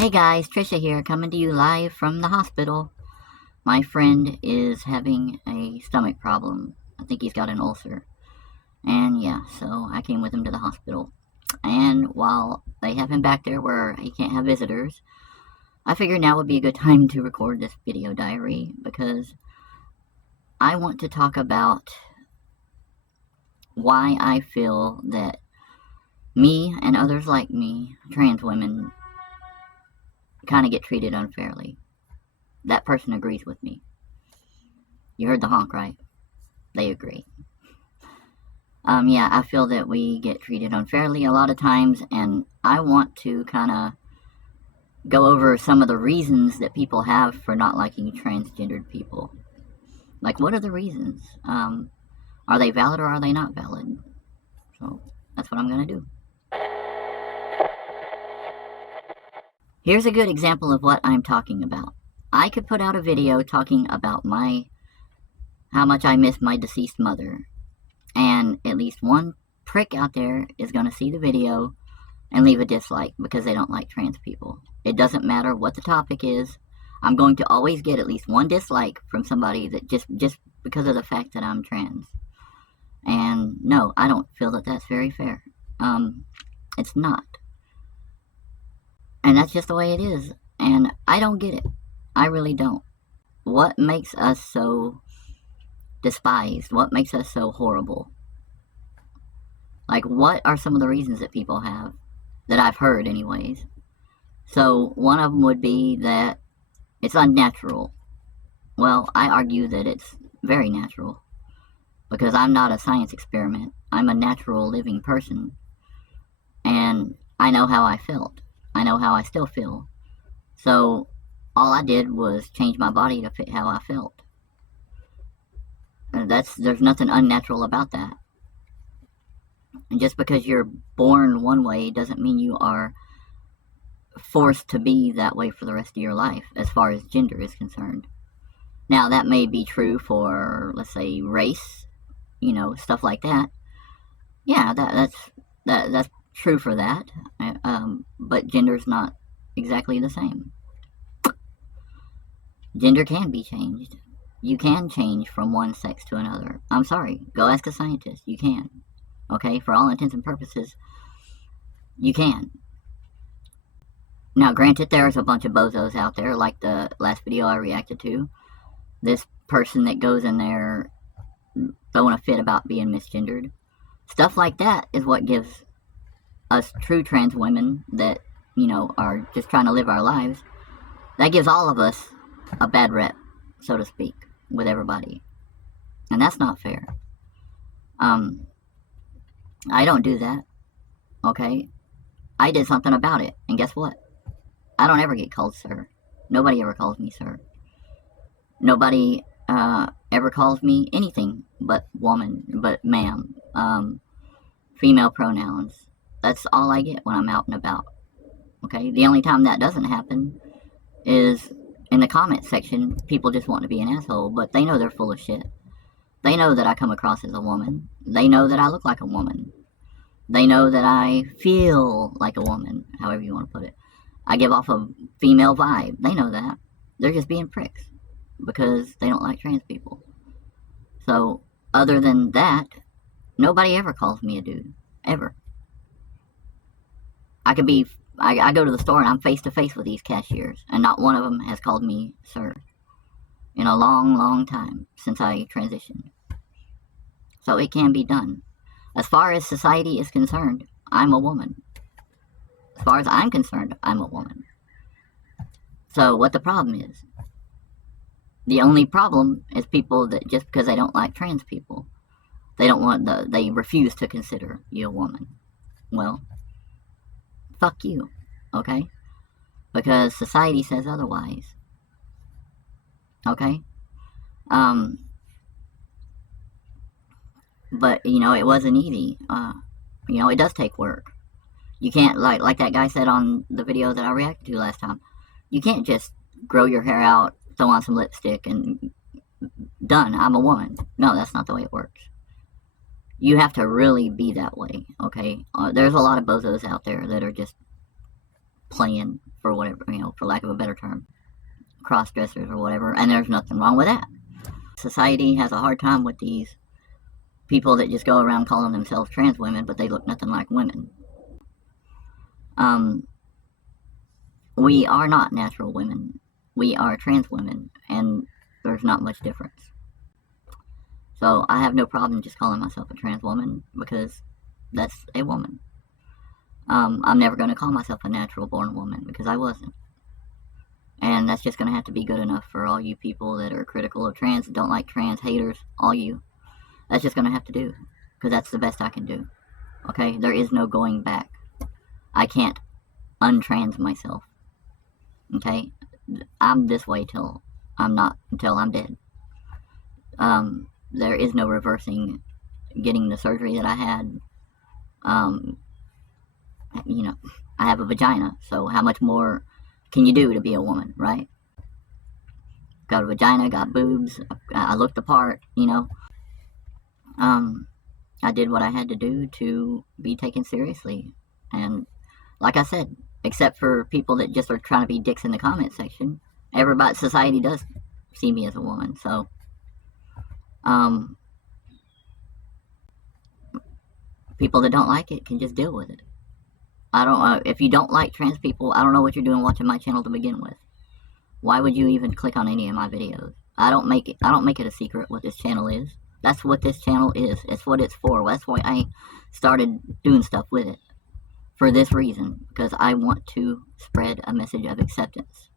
Hey guys, Trisha here, coming to you live from the hospital. My friend is having a stomach problem. I think he's got an ulcer. And yeah, so I came with him to the hospital. And while they have him back there where he can't have visitors, I figured now would be a good time to record this video diary because I want to talk about why I feel that me and others like me, trans women, kind of get treated unfairly. That person agrees with me. You heard the honk, right? They agree. Yeah, I feel that we get treated unfairly a lot of times, and I want to kind of go over some of the reasons that people have for not liking transgendered people. Like, what are the reasons? Are they valid or are they not valid? So, that's what I'm going to do. Here's a good example of what I'm talking about. I could put out a video talking about how much I miss my deceased mother, and at least one prick out there is going to see the video and leave a dislike because they don't like trans people. It doesn't matter what the topic is. I'm going to always get at least one dislike from somebody that just because of the fact that I'm trans. And no, I don't feel that that's very fair. It's not. And that's just the way it is. And I don't get it. I really don't. What makes us so despised? What makes us so horrible? Like, what are some of the reasons that people have that I've heard anyways? So one of them would be that it's unnatural. Well, I argue that it's very natural because I'm not a science experiment. I'm a natural living person, and I know how I felt. I know how I still feel. So all I did was change my body to fit how I felt. There's nothing unnatural about that. And just because you're born one way doesn't mean you are forced to be that way for the rest of your life as far as gender is concerned. Now, that may be true for, let's say, race, stuff like that. Yeah, that's true for that. But gender's not exactly the same. Gender can be changed. You can change from one sex to another. I'm sorry, go ask a scientist. You can. Okay, for all intents and purposes, you can. Now, granted, there's a bunch of bozos out there, like the last video I reacted to. This person that goes in there throwing a fit about being misgendered. Stuff like that is what gives us true trans women that, are just trying to live our lives. That gives all of us a bad rep, so to speak, with everybody. And that's not fair. I don't do that. Okay? I did something about it, and guess what? I don't ever get called sir. Nobody ever calls me sir. Nobody ever calls me anything but woman, but ma'am. Female pronouns. That's all I get when I'm out and about. Okay? The only time that doesn't happen is in the comment section. People just want to be an asshole, but they know they're full of shit. They know that I come across as a woman. They know that I look like a woman. They know that I feel like a woman, however you want to put it. I give off a female vibe. They know that. They're just being pricks because they don't like trans people. So, other than that, nobody ever calls me a dude. Ever. I go to the store and I'm face to face with these cashiers, and not one of them has called me sir in a long, long time since I transitioned. So it can be done. As far as society is concerned, I'm a woman. As far as I'm concerned, I'm a woman. So what the problem is? The only problem is people that just because they don't like trans people, they refuse to consider you a woman. Well, fuck you, okay? Because society says otherwise. Okay? But, it wasn't easy. It does take work. You can't, like that guy said on the video that I reacted to last time, you can't just grow your hair out, throw on some lipstick, and done, I'm a woman. No, that's not the way it works. You have to really be that way, okay? There's a lot of bozos out there that are just playing, for whatever, for lack of a better term, cross-dressers or whatever, and there's nothing wrong with that. Society has a hard time with these people that just go around calling themselves trans women, but they look nothing like women. We are not natural women. We are trans women, and there's not much difference. So I have no problem just calling myself a trans woman, because that's a woman. I'm never going to call myself a natural born woman, because I wasn't. And that's just going to have to be good enough for all you people that are critical of trans, don't like trans, haters, all you. That's just going to have to do, because that's the best I can do. Okay? There is no going back. I can't untrans myself. Okay? I'm this way till I'm dead. There is no reversing getting the surgery that I had. I have a vagina, so how much more can you do to be a woman, right? Got a vagina, got boobs, I looked the part, I did what I had to do to be taken seriously. And like I said, except for people that just are trying to be dicks in the comment section, society does see me as a woman. So people that don't like it can just deal with it. If you don't like trans people, I don't know what you're doing watching my channel to begin with. Why would you even click on any of my videos? I don't make it a secret what this channel is. That's what this channel is. It's what it's for. That's why I started doing stuff with it. For this reason. Because I want to spread a message of acceptance.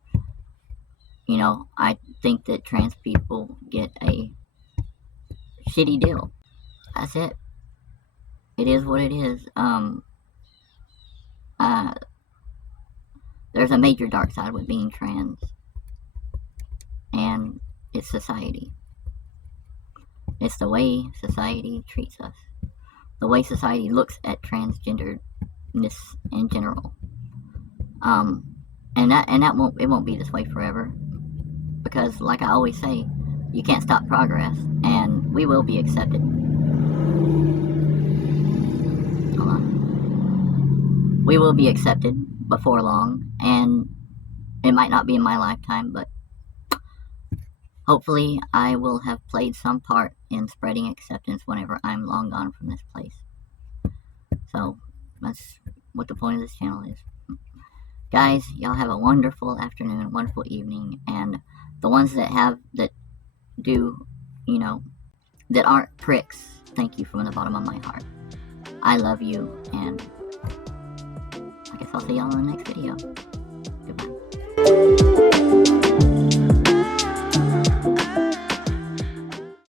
I think that trans people get a shitty deal. That's it. It is what it is. There's a major dark side with being trans. And it's society. It's the way society treats us. The way society looks at transgenderedness in general. And that won't be this way forever. Because like I always say, you can't stop progress, and we will be accepted. Hold on. We will be accepted before long, and it might not be in my lifetime, but hopefully I will have played some part in spreading acceptance whenever I'm long gone from this place. So that's what the point of this channel is. Guys, y'all have a wonderful afternoon, wonderful evening, and the ones that do, that aren't pricks, thank you from the bottom of my heart. I love you, and I guess I'll see y'all in the next video.